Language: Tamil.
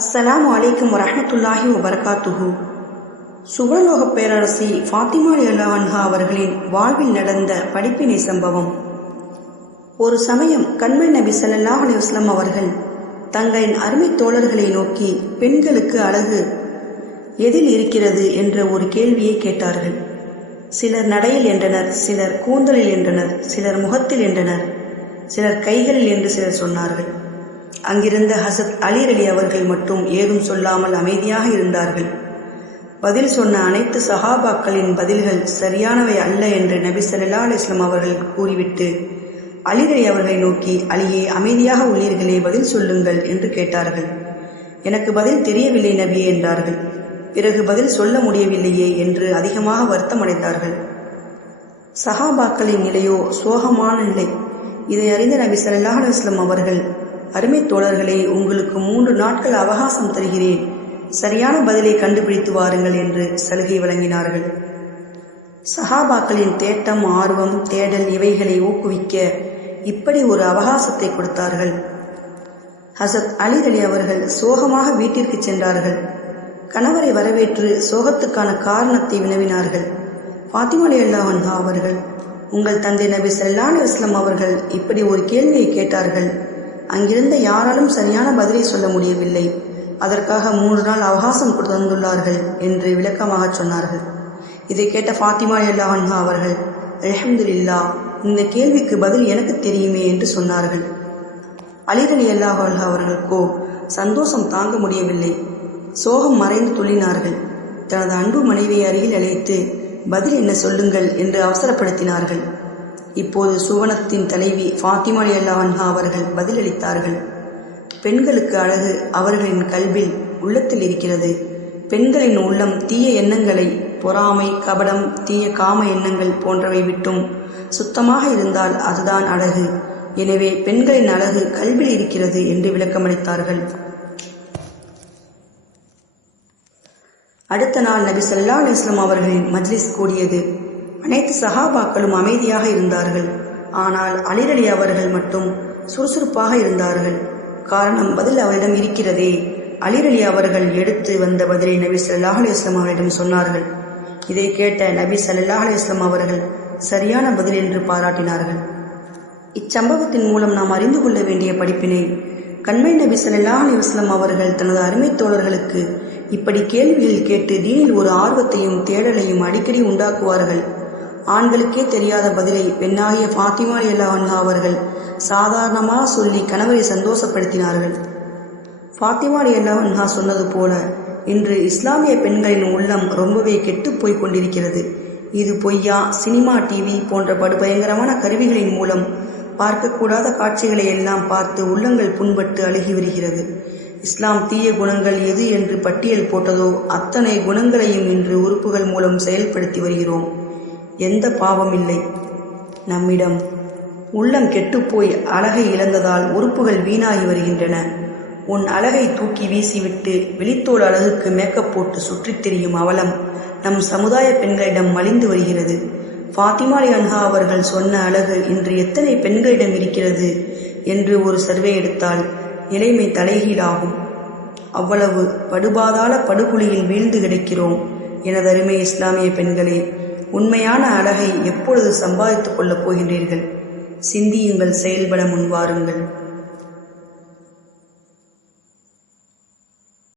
அஸ்ஸலாமு அலைக்கும் வரஹ்மத்துல்லாஹி வபரகாத்துஹு. சுவர்லோக பேரரசி ஃபாத்திமா ரலியல்லாஹு அன்ஹா அவர்களின் வாழ்வில் நடந்த படிப்பினை சம்பவம். ஒரு சமயம் கண்மணி நபி ஸல்லல்லாஹு அலைஹி வஸல்லம் அவர்கள் தங்களின் அருமை தோழர்களை நோக்கி பெண்களுக்கு அழகு எதில் இருக்கிறது என்ற ஒரு கேள்வியை கேட்டார்கள். சிலர் நடையில் என்றனர், சிலர் கூந்தலில் என்றனர், சிலர் முகத்தில் என்றனர், சிலர் கைகளில் என்று சிலர் சொன்னார்கள். அங்கிருந்த ஹசரத் அலி அலி அவர்கள் மட்டும் ஏதும் சொல்லாமல் அமைதியாக இருந்தார்கள். பதில் சொன்ன அனைத்து சஹாபாக்களின் பதில்கள் சரியானவை அல்ல என்று நபி ஸல்லல்லாஹு அலைஹி வஸல்லம் அவர்கள் கூறிவிட்டு அலி அலி அவர்களை நோக்கி, அலியே, அமைதியாக உள்ளீர்களே, பதில் சொல்லுங்கள் என்று கேட்டார்கள். எனக்கு பதில் தெரியவில்லை நபியே என்றார்கள். பிறகு பதில் சொல்ல முடியவில்லையே என்று அதிகமாக வருத்தமடைந்தார்கள். சஹாபாக்களின் நிலையோ சோகமான நிலை. இதை அறிந்த நபி ஸல்லல்லாஹு அலைஹி வஸல்லம் அவர்கள், அருமை தோழர்களே, உங்களுக்கு 3 நாட்கள் அவகாசம் தருகிறேன், சரியான பதிலை கண்டுபிடித்து வாருங்கள் என்று சலுகை வழங்கினார்கள். சஹாபாக்களின் தேட்டம், ஆர்வம், தேடல் இவைகளை ஊக்குவிக்க இப்படி ஒரு அவகாசத்தை கொடுத்தார்கள். ஹசரத் அலி அலி அவர்கள் சோகமாக வீட்டிற்கு சென்றார்கள். கணவரை வரவேற்று சோகத்துக்கான காரணத்தை வினவினார்கள். ஃபாத்திமா ரலியல்லாஹு அன்ஹா அவர்கள், உங்கள் தந்தை நபி ஸல்லல்லாஹு அலைஹி வஸல்லம் அவர்கள் இப்படி ஒரு கேள்வியை கேட்டார்கள். அங்கிருந்த யாராலும் சரியான பதிலை சொல்ல முடியவில்லை. அதற்காக 3 நாள் அவகாசம் தந்துள்ளார்கள் என்று விளக்கமாக சொன்னார்கள். இதை கேட்ட ஃபாத்திமா ரலியல்லாஹு அன்ஹா அவர்கள், அல்ஹம்துலில்லாஹ், இந்த கேள்விக்கு பதில் எனக்கு தெரியுமே என்று சொன்னார்கள். அலி ரலியல்லாஹு அன்ஹு அவர்களுக்கோ சந்தோஷம் தாங்க முடியவில்லை. சோகம் மறைந்து துள்ளினார்கள். தனது அன்பு மனைவியை அருகில் அழைத்து, பதில் என்ன சொல்லுங்கள் என்று அவசரப்படுத்தினார்கள். இப்போது சுவனத்தின் தலைவி ஃபாத்திமா ரலியல்லாஹு அன்ஹா அவர்கள் பதிலளித்தார்கள். பெண்களுக்கு அழகு அவர்களின் கல்வில், உள்ளத்தில் இருக்கிறது. பெண்களின் உள்ளம் தீய எண்ணங்களை, பொறாமை, கபடம், தீய காம எண்ணங்கள் போன்றவை விட்டும் சுத்தமாக இருந்தால் அதுதான் அழகு. எனவே பெண்களின் அழகு கல்வில் இருக்கிறது என்று விளக்கமளித்தார்கள். அடுத்த நாள் நபி ஸல்லல்லாஹு அலைஹி வஸல்லம் அவர்களின் மஜ்லிஸ் கூடியது. அனைத்து சஹாபாக்களும் அமைதியாக இருந்தார்கள். ஆனால் அலி அலி அவர்கள் மட்டும் சுறுசுறுப்பாக இருந்தார்கள். காரணம், பதில் அவரிடம் இருக்கிறதே. அலி அலி அவர்கள் எடுத்து வந்த பதிலை நபி ஸல்லல்லாஹு அலைஹி வஸல்லம் அவர்களிடம் சொன்னார்கள். இதை கேட்ட நபி ஸல்லல்லாஹு அலைஹி வஸல்லம் அவர்கள் சரியான பதில் என்று பாராட்டினார்கள். இச்சம்பவத்தின் மூலம் நாம் அறிந்து கொள்ள வேண்டிய படிப்பினை, கண்மணி நபி ஸல்லல்லாஹு அலைஹி வஸல்லம் அவர்கள் தனது அருமை தோழர்களுக்கு இப்படி கேள்விகள் கேட்டு தீனில் ஒரு ஆர்வத்தையும் தேடலையும் அடிக்கடி உண்டாக்குவார்கள். ஆண்களுக்கே தெரியாத பதிலை பெண்ணாகிய ஃபாத்திமா ரலியல்லாஹு அன்ஹா அவர்கள் சாதாரணமாக சொல்லி கணவரை சந்தோஷப்படுத்தினார்கள். ஃபாத்திமா ரலியல்லாஹு அன்ஹா சொன்னது போல இன்று இஸ்லாமிய பெண்களின் உள்ளம் ரொம்பவே கெட்டுப் போய் கொண்டிருக்கிறது. இது பொய்யா, சினிமா, டிவி போன்ற படுபயங்கரமான கருவிகளின் மூலம் பார்க்கக்கூடாத காட்சிகளை எல்லாம் பார்த்து உள்ளங்கள் புண்பட்டு அழுகி வருகிறது. இஸ்லாம் தீய குணங்கள் எது என்று பட்டியல் போட்டதோ அத்தனை குணங்களையும் இன்று உறுப்புகள் மூலம் செயல்படுத்தி வருகிறோம். எந்த பாவம் இல்லை நம்மிடம். உள்ளம் கெட்டுப்போய் அழகை இழந்ததால் உறுப்புகள் வீணாகி வருகின்றன. உன் அழகை தூக்கி வீசிவிட்டு வெளித்தோல் அழகுக்கு மேக்கப் போட்டு சுற்றித் திரியும் அவலம் நம் சமுதாய பெண்களிடம் மலிந்து வருகிறது. ஃபாத்திமா ரலியல்லாஹு அன்ஹா அவர்கள் சொன்ன அழகு இன்று எத்தனை பெண்களிடம் இருக்கிறது என்று ஒரு சர்வே எடுத்தால் நிலைமை தலைகீழாகும். அவ்வளவு படுபாதாள படுகுழியில் வீழ்ந்து கிடக்கிறோம். எனது அருமை இஸ்லாமிய பெண்களே, உண்மையான அழகை எப்பொழுது சம்பாதித்துக் கொள்ளப் போகின்றீர்கள்? சிந்தியுங்கள், செயல்பட முன்வாருங்கள்.